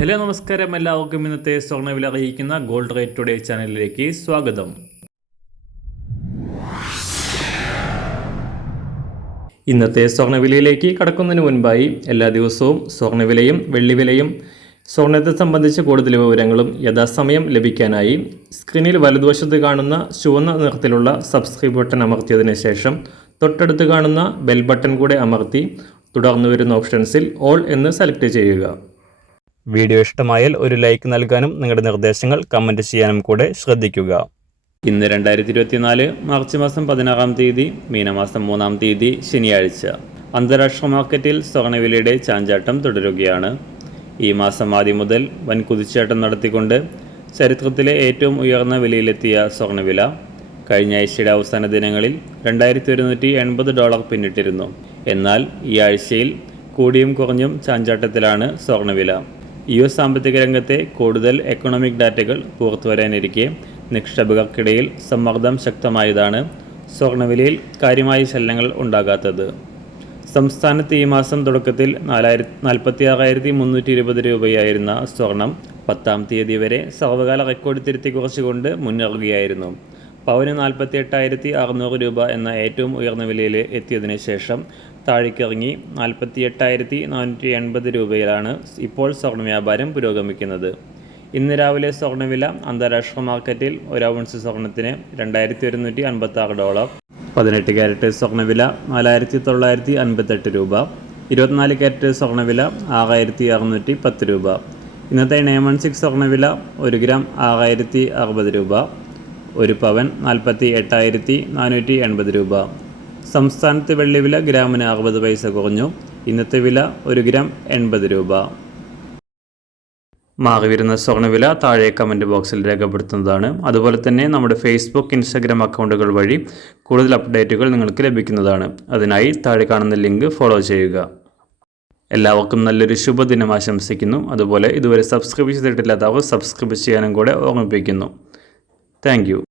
Hello നമസ്കാരം, എല്ലാവർക്കും ഇന്നത്തെ സ്വർണ്ണവില അറിയിക്കുന്ന ഗോൾഡ് റേറ്റ് ടുഡേ ചാനലിലേക്ക് സ്വാഗതം. ഇന്നത്തെ സ്വർണ്ണവിലയിലേക്ക് കടക്കുന്നതിന് മുൻപായി എല്ലാ ദിവസവും സ്വർണ്ണവിലയും വെള്ളിവിലയും സ്വർണ്ണത്തെ സംബന്ധിച്ച കൂടുതൽ വിവരങ്ങളും യഥാസമയം ലഭിക്കാനായി സ്ക്രീനിൽ വലതുവശത്ത് കാണുന്ന ചുവന്ന നിറത്തിലുള്ള സബ്സ്ക്രൈബ് ബട്ടൺ അമർത്തിയതിനു ശേഷം തൊട്ടടുത്ത് കാണുന്ന ബെൽ ബട്ടൺ കൂടെ അമർത്തി തുടർന്ന് വരുന്ന ഓപ്ഷൻസിൽ ഓൾ എന്ന് സെലക്ട് ചെയ്യുക. വീഡിയോ ഇഷ്ടമായാൽ ഒരു ലൈക്ക് നൽകാനും നിങ്ങളുടെ നിർദ്ദേശങ്ങൾ കമൻറ്റ് ചെയ്യാനും കൂടെ ശ്രദ്ധിക്കുക. ഇന്ന് 2024 മാർച്ച് മാസം 16-ാം തീയതി മീനമാസം 3-ാം തീയതി ശനിയാഴ്ച. അന്താരാഷ്ട്ര മാർക്കറ്റിൽ സ്വർണ്ണവിലയുടെ ചാഞ്ചാട്ടം തുടരുകയാണ്. ഈ മാസം ആദ്യം മുതൽ വൻ കുതിച്ചാട്ടം നടത്തിക്കൊണ്ട് ചരിത്രത്തിലെ ഏറ്റവും ഉയർന്ന വിലയിലെത്തിയ സ്വർണ്ണവില കഴിഞ്ഞ ആഴ്ചയുടെ അവസാന ദിനങ്ങളിൽ $2180 പിന്നിട്ടിരുന്നു. എന്നാൽ ഈ ആഴ്ചയിൽ കൂടിയും കുറഞ്ഞും ചാഞ്ചാട്ടത്തിലാണ് സ്വർണ്ണവില. US സാമ്പത്തിക രംഗത്തെ കൂടുതൽ എക്കണോമിക് ഡാറ്റകൾ പുറത്തുവരാനിരിക്കെ നിക്ഷേപകർക്കിടയിൽ സമ്മർദ്ദം ശക്തമായതാണ് സ്വർണ്ണവിലയിൽ കാര്യമായ ചലനങ്ങൾ ഉണ്ടാകാത്തത്. സംസ്ഥാനത്ത് ഈ മാസം തുടക്കത്തിൽ 46,320 രൂപയായിരുന്ന സ്വർണം 10-ാം തീയതി വരെ സർവകാല റെക്കോർഡ് തിരുത്തി കുറച്ചുകൊണ്ട് മുന്നേറുകയായിരുന്നു. പവന് 48,600 രൂപ എന്ന ഏറ്റവും ഉയർന്ന വിലയിൽ എത്തിയതിനു ശേഷം താഴേക്കിറങ്ങി 48,480 രൂപയിലാണ് ഇപ്പോൾ സ്വർണ്ണ വ്യാപാരം പുരോഗമിക്കുന്നത്. ഇന്ന് രാവിലെ സ്വർണ്ണവില അന്താരാഷ്ട്ര മാർക്കറ്റിൽ 1 ഔൺസ് സ്വർണത്തിന് $2,156, 18 ക്യാരറ്റ് സ്വർണ്ണവില $4,958 രൂപ, 24 ക്യാരറ്റ് സ്വർണ്ണവില $6,610 രൂപ. ഇന്നത്തെ 916 സ്വർണ്ണവില 1 ഗ്രാം $6,060 രൂപ, 1 പവൻ $48,480 രൂപ. സംസ്ഥാനത്ത് വെള്ളിവില ഗ്രാമിന് 60 പൈസ കുറഞ്ഞു. ഇന്നത്തെ വില 1 ഗ്രാം 80 രൂപ. മാറിവരുന്ന സ്വർണ്ണവില താഴെ കമൻറ്റ് ബോക്സിൽ രേഖപ്പെടുത്തുന്നതാണ്. അതുപോലെ തന്നെ നമ്മുടെ ഫേസ്ബുക്ക്, ഇൻസ്റ്റാഗ്രാം അക്കൗണ്ടുകൾ വഴി കൂടുതൽ അപ്ഡേറ്റുകൾ നിങ്ങൾക്ക് ലഭിക്കുന്നതാണ്. അതിനായി താഴെ കാണുന്ന ലിങ്ക് ഫോളോ ചെയ്യുക. എല്ലാവർക്കും നല്ലൊരു ശുഭദിനം ആശംസിക്കുന്നു. അതുപോലെ ഇതുവരെ സബ്സ്ക്രൈബ് ചെയ്തിട്ടില്ലാത്തവർ സബ്സ്ക്രൈബ് ചെയ്യാനും കൂടെ ഓർമ്മിപ്പിക്കുന്നു. Thank you.